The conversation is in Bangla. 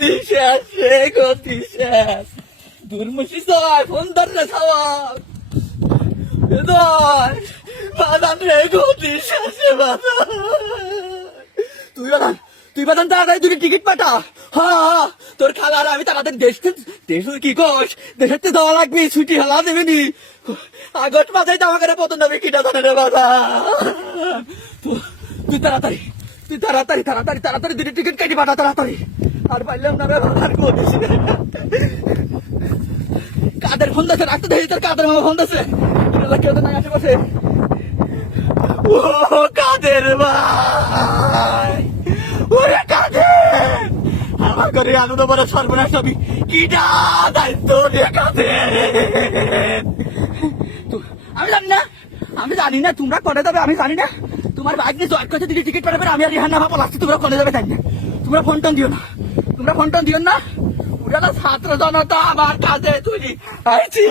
গতি শেষ রে গতি দুর্মুষি সবাই ফোন ধর রে সবাই। বেদন বাদান রে, গতি শেষ রে তুই বাদান তুই বাদান তাড়াতাড়ি দুটি টিকিট পাঠা। হ্যাঁ তোর খাবার আমি তাড়াতাড়ি দেশ দেশ কি কোষ দেশের তো দেওয়া লাগবে, ছুটি হালা দেবে নি আগস্ট মাসে জামা করে পতন দেবে কিটা ধরে রে বাবা তুই তাড়াতাড়ি তুই তাড়াতাড়ি তাড়াতাড়ি তাড়াতাড়ি দুটি টিকিট কেটে পাঠা, তাড়াতাড়ি। আর পাইলাম না আর কাদের ফোন দিয়েছে রাখতে দেখি তোর কাদের মামা ফোন দিয়েছে কেউ তো আশেপাশে। ও কাদের ভাই? ওরে কাদের? আমার ঘরে আনন্দ বড় সর্বনাশ হবি। কিটা দায়িত্ব রে কাদের? আমি জানি না। আমি জানি না, তোমরা করে দেবে আমি জানি না। তোমার বাইক নিয়ে জয়েন করতে দিদি টিকিট পাঠাবে, আমি আর রিহান নামা পলাচ্ছি তোমরা করে দেবে জানি না? তোমরা ফোন দিও না। তোমরা ফোন দিও না। ওরা ছাত্র জনতা আমার কাজে আইছি।